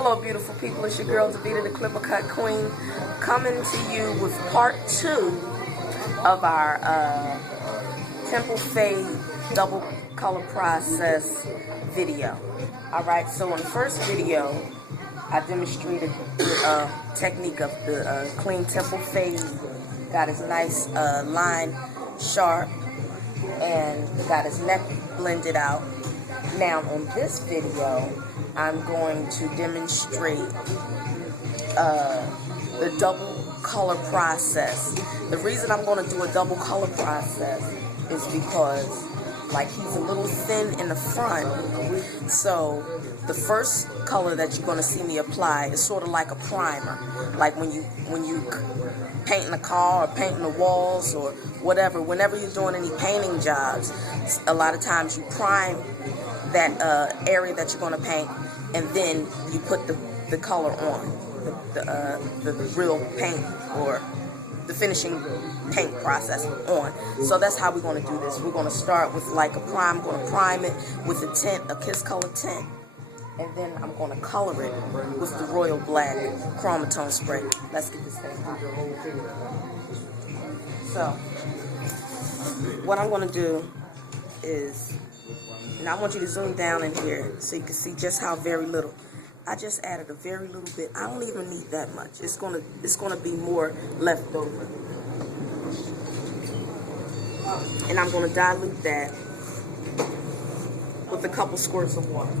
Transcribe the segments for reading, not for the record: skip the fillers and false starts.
Hello, beautiful people. It's your girl, Davida, the Clipper Cut Queen, coming to you with part 2 of our Temple Fade double color process video. Alright, so in the first video, I demonstrated the technique of the clean Temple Fade. Got his nice line sharp and got his neck blended out. Now on this video, I'm going to demonstrate the double color process. The reason I'm going to do a double color process is because, like, he's a little thin in the front, so the first color that you're going to see me apply is sort of like a primer. Like when you painting a car or painting the walls or whatever, whenever you're doing any painting jobs, a lot of times you prime that area that you're going to paint, and then you put the color on, the real paint or the finishing paint process on. So that's how we're going to do this. We're going to start with like a prime. I'm going to prime it with a tint, a Kiss Color tint, and then I'm going to color it with the Royal Black Chromatone spray. Let's get this thing hot. So what I'm going to do is, and I want you to zoom down in here so you can see just how very little. I just added a very little bit. I don't even need that much. It's gonna be more left over. And I'm gonna dilute that with a couple squirts of water.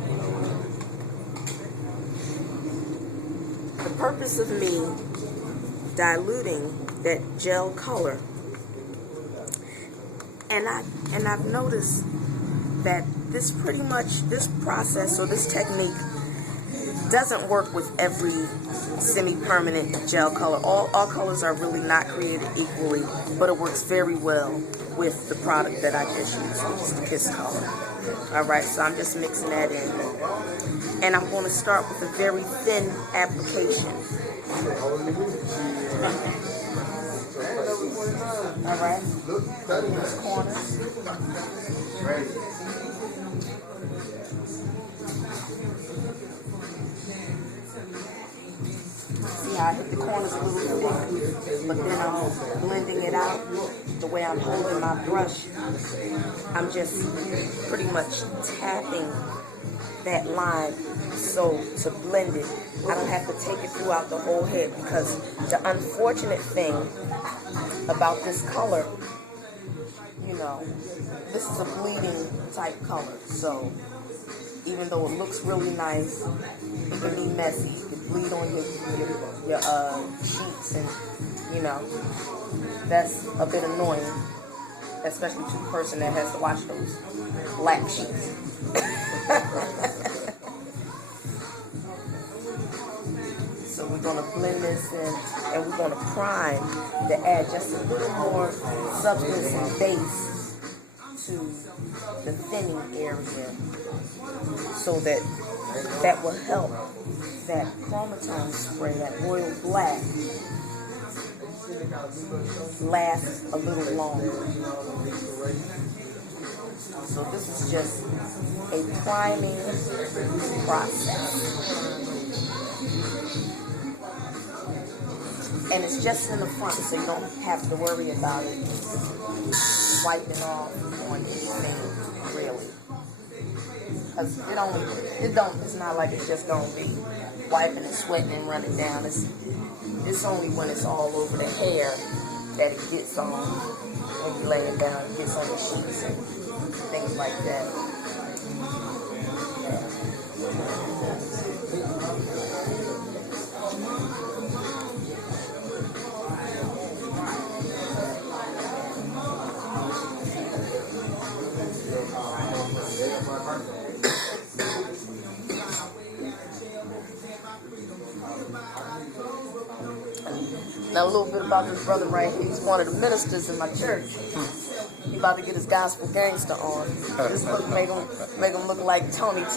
The purpose of me diluting that gel color, and I've noticed that this process or this technique doesn't work with every semi-permanent gel color. All colors are really not created equally, but it works very well with the product that I just used, which is the Kiss Color. Alright, so I'm just mixing that in. And I'm going to start with a very thin application. Alright, corners. See how I hit the corners a little thick, but then I'm blending it out. The way I'm holding my brush, I'm just pretty much tapping that line so to blend it. I don't have to take it throughout the whole head, because the unfortunate thing about this color, you know, this is a bleeding type color, so even though it looks really nice, it can be messy. It can bleed on your sheets, and you know, that's a bit annoying, especially to the person that has to wash those black sheets. So we're going to blend this in, and we're going to prime to add just a little more substance and base to the thinning area, so that will help that chromatone spray, that Royal Black, last a little longer. So this is just a priming process. And it's just in the front, so you don't have to worry about it wiping off on anything, really. Because it's not like it's just going to be wiping and sweating and running down. It's only when it's all over the hair that it gets on, when you lay it down, it gets on the sheets and things like that. Now, a little bit about this brother right here. He's one of the ministers in my church. He about to get his gospel gangster on. This look make him look like Tony T.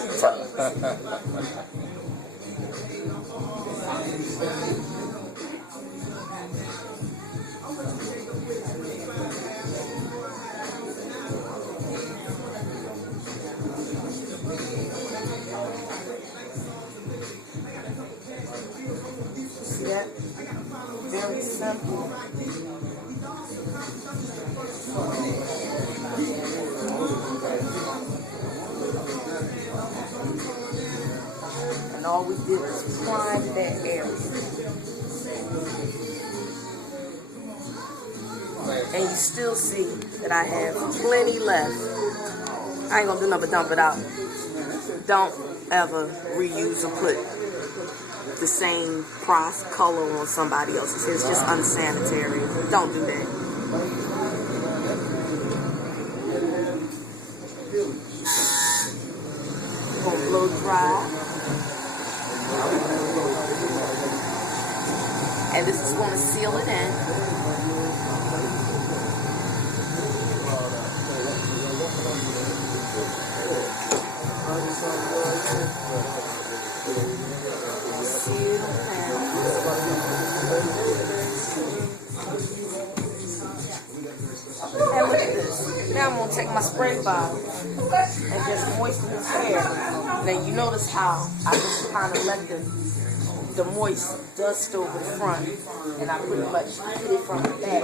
always did was prime that area. And you still see that I have plenty left. I ain't gonna do nothing but dump it out. Don't ever reuse or put the same color on somebody else's. It's just unsanitary. Don't do that. We're gonna blow dry. And this is gonna seal it in. And look at this. Now I'm going to take my spray bottle and just moisten his hair. Now you notice how I just kind of let the moist dust over the front, and I pretty much hit it from the back.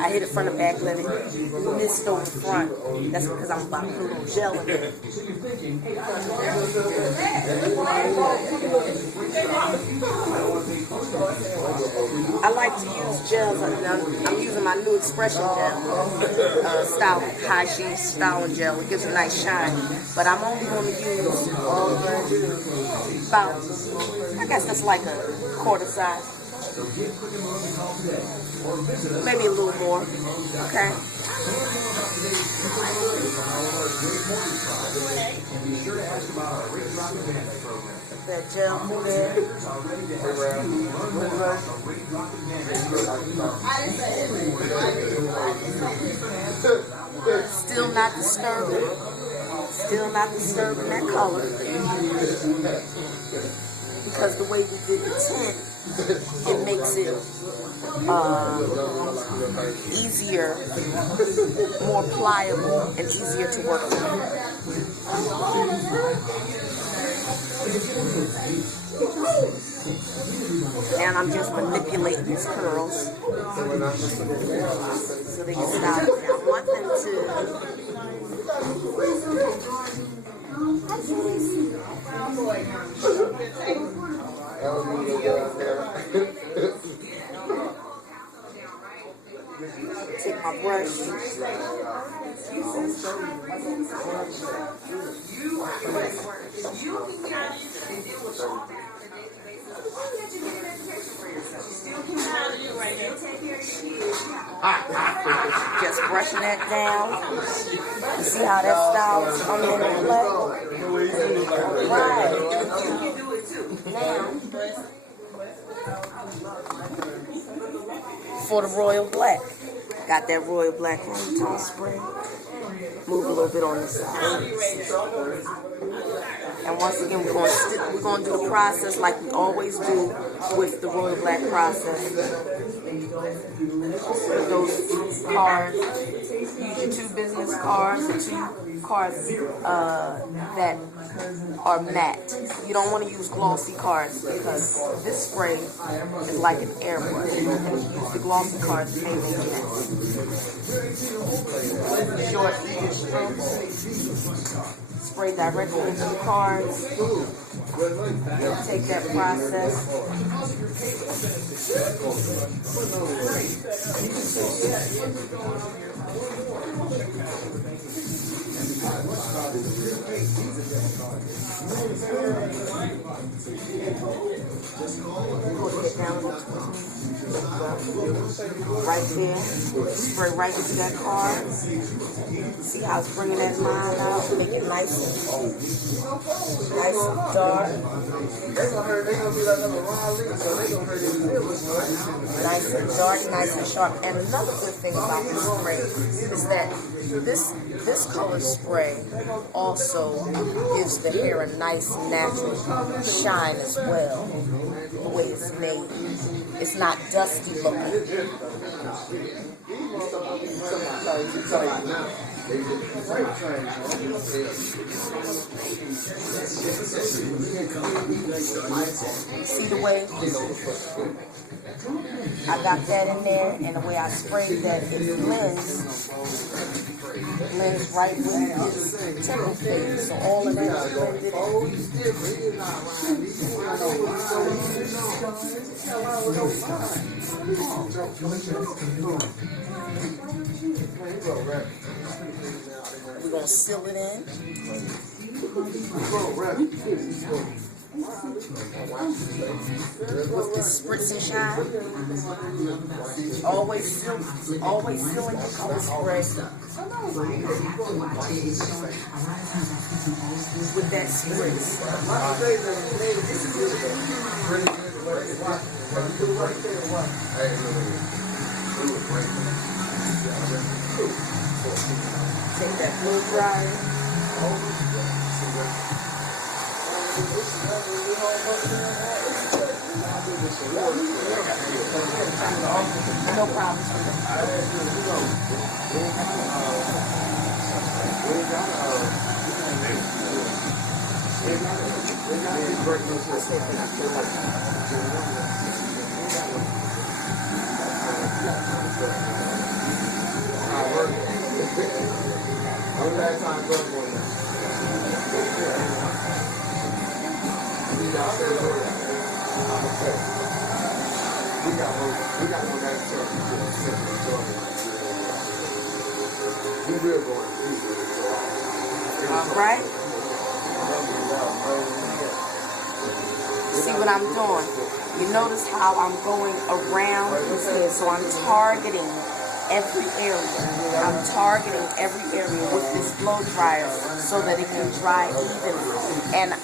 I hit it from the back, let it mist over the front. That's because I'm about to put a little gel in it. I like to use gels. I'm using my new expression gel, style, high sheen styling gel. It gives a nice shine. But I'm only going to use about, I guess that's like a quarter size. Maybe a little more. Okay. Put that gel in there. Still not disturbing. Still not disturbing that color. Because the way we did the tint, it makes it easier, more pliable, and easier to work with. And I'm just manipulating these curls so they can stop. I want them to take my brush. Just brushing that down. You see how that style is under the black? Right. Now, for the royal black. Got that royal black tone spray. Move a little bit on the side. And once again, we're going to do the process like we always do with the royal black process. Those cards, use your 2 business cards or 2 cards that are matte. You don't want to use glossy cards because this spray is like an airbrush. And you use the glossy cards to make it matte. Short, even strokes. Spray directly into the cards. Take that process. Right there, spray right into that card. See how it's bringing that line out, make it nice and dark. Nice and dark, nice and sharp. And another good thing about this spray is that this color spray also gives the hair a nice natural shine as well. The way it's made. It's not dusty looking. See the way I got that in there, and the way I sprayed that, it blends right with this temple fade. So all of that is blended We're going to seal it in. With this spritz and shine. Always filling your color spray with that spritz. Take that blow dryer. No problem. Right? See what I'm doing? You notice how I'm going around his head, so I'm targeting every area. I'm targeting every area with this blow dryer so that it can dry evenly. And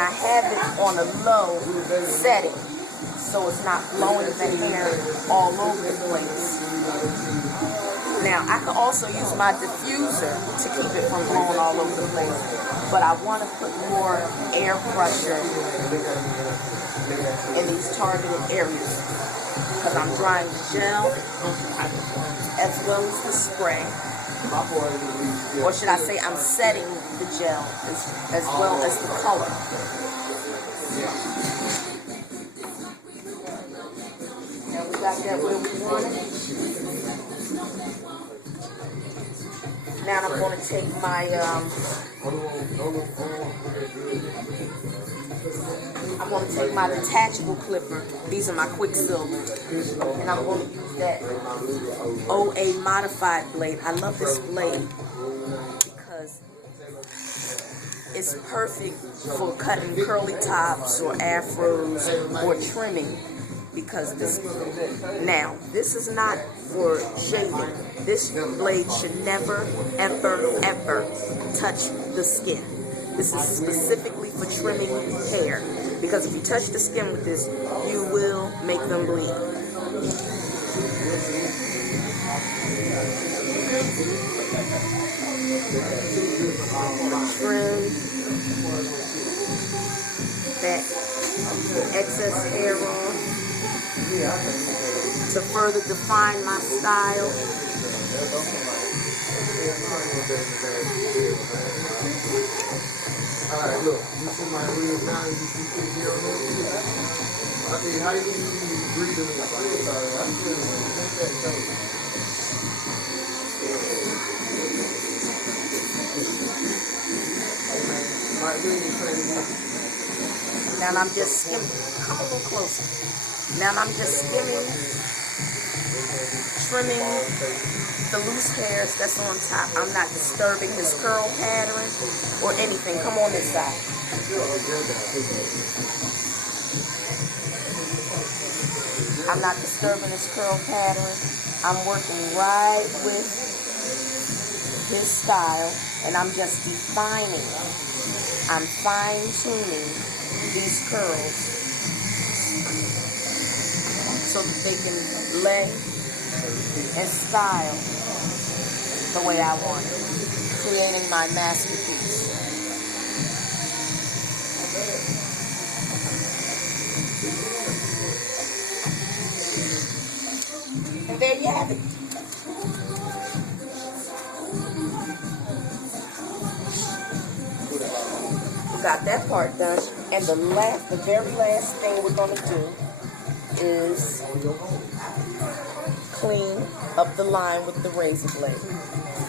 I have it on a low setting, so it's not blowing the hair all over the place. Now, I can also use my diffuser to keep it from blowing all over the place, but I want to put more air pressure in these targeted areas because I'm drying the gel as well as the spray. Or should I say I'm setting the gel as well as the color. Now we got that where we want it. Now I'm going to take my detachable clipper. These are my Quicksilver, and I'm going to use that OA modified blade. I love this blade because it's perfect for cutting curly tops or afros or trimming. Because this is not for shaving. This blade should never, ever, ever touch the skin. This is specifically for trimming hair. Because if you touch the skin with this, you will make them bleed. Trim that excess hair off to further define my style. Alright, look, you see my real now, you see here on that. I mean, how do you breathe in the Now I'm just skimming. Come a little closer. Now I'm just skimming, trimming the loose hairs that's on top. I'm not disturbing his curl pattern or anything. Come on this side. I'm not disturbing his curl pattern. I'm working right with his style, and I'm just defining. I'm fine-tuning these curls so that they can lay and style the way I want it, creating my masterpiece. And there you have it. got that part done. And the very last thing we're gonna do is clean up the line with the razor blade.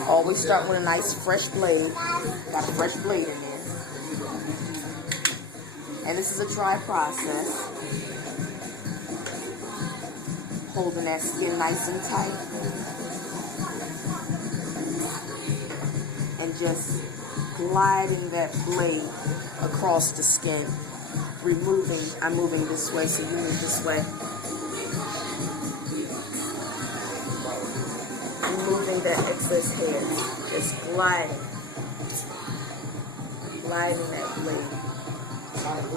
Always start with a nice fresh blade. Got a fresh blade in there. And this is a dry process. Holding that skin nice and tight. And just gliding that blade across the skin. I'm moving this way, so you move this way. Removing that excess hair. Just gliding that blade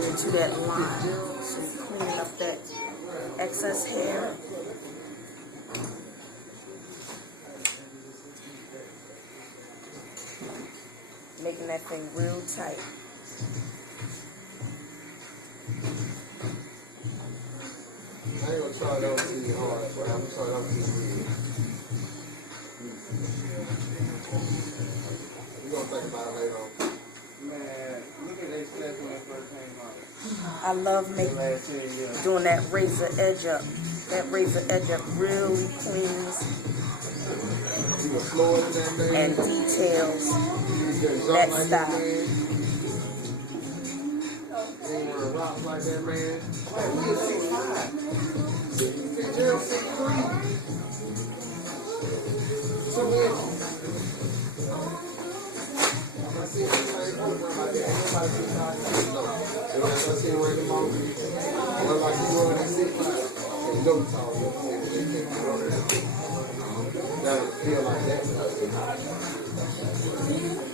into that line. So you're cleaning up that excess hair. Making that thing real tight. I ain't gonna try it out too hard, but I'm gonna try it out too easy. We're gonna think about it later on. Man, look at that stuff when it first came out. I love doing that razor edge up. That razor edge up really cleans and details that style. Ain't wearing rocks like that, man. Like, we get 6'5". 6'3". So man, I see anybody like that. Nobody 6'5". No. If I see him right about me, what like you going at 6'5". And no tall. They can't get on there. That would feel like that.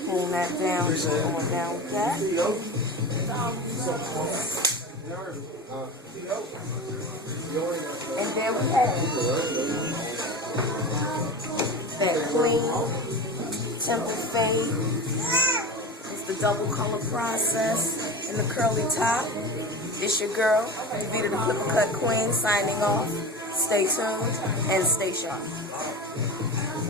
Pulling that down, just going down with that. And then we have that clean temple fade. It's the double color process in the curly top. It's your girl, Davida the Clipper Cut Queen, signing off. Stay tuned and stay sharp.